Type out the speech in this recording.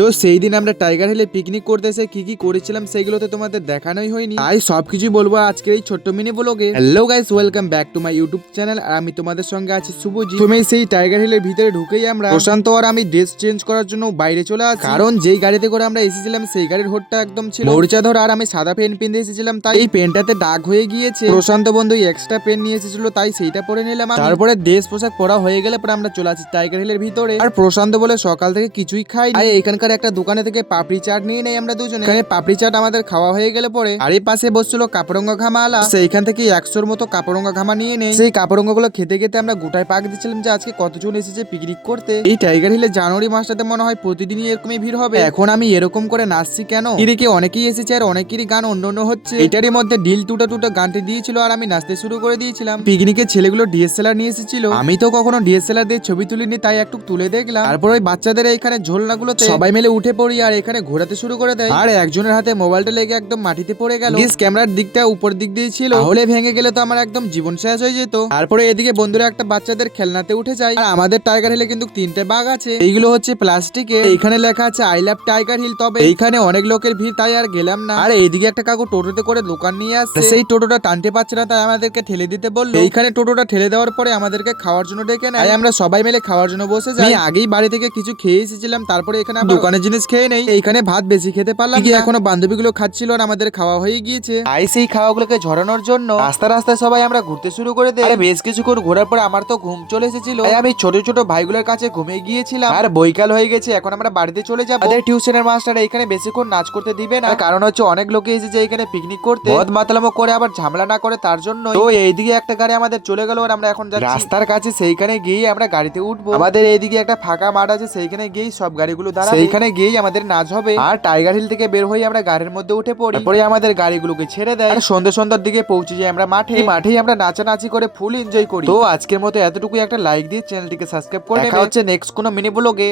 তো সেই দিন আমরা টাইগার হিলে পিকনিক করতে এসে কি কি করেছিলাম সেগুলো তো তোমাদের দেখানোই হয়নি, তাই সবকিছু বলবো আজকের এই ছোট্ট মিনি ব্লগে। Hello guys, welcome back to my YouTube channel. আর আমি তোমাদের সঙ্গে আছি শুভজি। তুমি সেই টাইগার হিলের ভিতরে ঢুকেই আমরা প্রশান্ত আর আমি ড্রেস চেঞ্জ করার জন্য বাইরে চলে আসি, কারণ যেই গাড়িতে করে আমরা এসেছিলাম সেই গাড়ির হোডটা একদম ছিল মরিচাধর, আর আমি সাদা পেন পিনতে এসেছিলাম, তাই এই পেনটাতে দাগ হয়ে গিয়েছে। প্রশান্ত বন্ধু এক্সট্রা পেন নিয়ে এসেছিল, তাই সেইটা পরে নিলাম। তারপরে ড্রেস পোশাক পরা হয়ে গেলে পরে আমরা চলে আসি টাইগার হিলের ভিতরে। আর প্রশান্ত বলে সকাল থেকে কিছুই খাই, আর এখানকার একটা দোকানে থেকে পাপড়ি চাট নিয়ে নেই আমরা দুজনে। এখানে পাপড়ি চাট আমাদের খাওয়া হয়ে গেলে পরে আর এই পাশে বসছিল কাপড়ঙ্গা ঘামা আলা, সেইখান থেকে 100-র মতো কাপড়ঙ্গা ঘামা নিয়ে নেই। সেই কাপড়ঙ্গা গুলো খেতে খেতে আমরা গোটায় পাক দিচ্ছিলাম যে আজকে কতজন এসেছে পিকনিক করতে। এই টাইগার হিলে জানুয়ারি মাসটাতে মনে হয় প্রতিদিনই এরকমই ভিড় হবে। এখন আমি এরকম করে নাচছি কেন, এদিকে অনেকেই এসেছে আর অনেকেরই গান অন্য অন্য হচ্ছে। এটারই মধ্যে ডিল টুটা টুটা গানটি দিয়েছিল আর আমি নাচতে শুরু করে দিয়েছিলাম। পিকনিকের ছেলেগুলো ডিএসএলআর নিয়ে এসেছিল, আমি তো কখনো ডিএসএলআর দিয়ে ছবি তুলিনি, তাই একটু তুলে দেখলাম। তারপর ওই বাচ্চাদের এখানে ঝোলনাগুলোতে সবাই মিলে উঠে পড়ি আর এখানে ঘোরাতে শুরু করে দেয়। আর একজনের হাতে মোবাইলটা লেগে একদম মাটিতে পড়ে গেল। ক্যামেরার দিকটা উপর দিক দিয়ে ছিল, তাহলে ভেঙে গেলে তো আমার একদম জীবন শেষ হয়ে যেত। তারপরে এদিকে বন্ধুরা একটা বাচ্চাদের খেলনাতে উঠে যায়। আর আমাদের টাইগার হিলে কিন্তু 3টে বাঘ আছে, এইগুলো হচ্ছে প্লাস্টিকে। এইখানে লেখা আছে আই লাভ টাইগার হিল। তবে এইখানে অনেক লোকের ভিড়, তাই আর গেলাম না। আর এইদিকে একটা কাকু টোটোতে করে দোকান নিয়ে আসছে, সেই টোটোটা টানতে পারছে না, তাই আমাদেরকে ঠেলে দিতে বললো। এইখানে টোটোটা ঠেলে দেওয়ার পরে আমাদেরকে খাওয়ার জন্য ডেকে নেয়, তাই আমরা সবাই মিলে খাওয়ার জন্য বসে যাই। আগেই বাড়ি থেকে কিছু খেয়ে এসেছিলাম, তারপরে এখানে দোকানের জিনিস খেয়ে নেই। এইখানে ভাত বেশি খেতে পারলাম না, এখনো বান্ধবীগুলো খাচ্ছিল আর আমাদের খাওয়া হয়ে গিয়েছে। তাই সেই খাওয়াগুলোকে ঝরানোর জন্য রাস্তায় রাস্তায় সবাই আমরা ঘুরতে শুরু করে দেই। বেশ কিছুক্ষণ ঘোরার পর আমার তো ঘুম চলে এসেছিল, তাই আমি ছোট ছোট ভাইগুলোর কাছে ঘুমিয়ে গিয়েছিলাম। আর বৈকাল হয়ে গেছে, এখন আমরা বাড়িতে চলে যাবো। আমাদের টিউশনের মাস্টার এখানে বেশিক্ষণ নাচ করতে দিবে না, কারণ হচ্ছে অনেক লোকে এসেছে এখানে পিকনিক করতে, মদ মাতালামো করে আবার ঝামেলা না করে তার জন্য। তো এইদিকে একটা গাড়ি আমাদের চলে গেল আর আমরা এখন যাচ্ছি রাস্তার কাছে, সেইখানে গিয়ে আমরা গাড়িতে উঠবো। আমাদের এইদিকে একটা ফাঁকা মাঠ আছে, সেইখানে গিয়ে সব গাড়িগুলো দাঁড়াবে, সেইখানে গিয়ে আমাদের নাচ হবে। আর টাইগার হিল থেকে বের হয়ে আমরা গাড়ির মধ্যে উঠে পড়ি, তারপরে আমাদের গাড়িগুলোকে ছেড়ে দেয়। আর সন্ধ্যার দিকে পৌঁছে যাই আমরা মাঠেই আমরা নাচানাচি করে ফুল এনজয় করি। তো আজকের মতো এতটুকুই, একটা লাইক দিয়ে চ্যানেলটিকে সাবস্ক্রাইব করে দেখা হচ্ছে নেক্সট কোনো মিনি ব্লগে।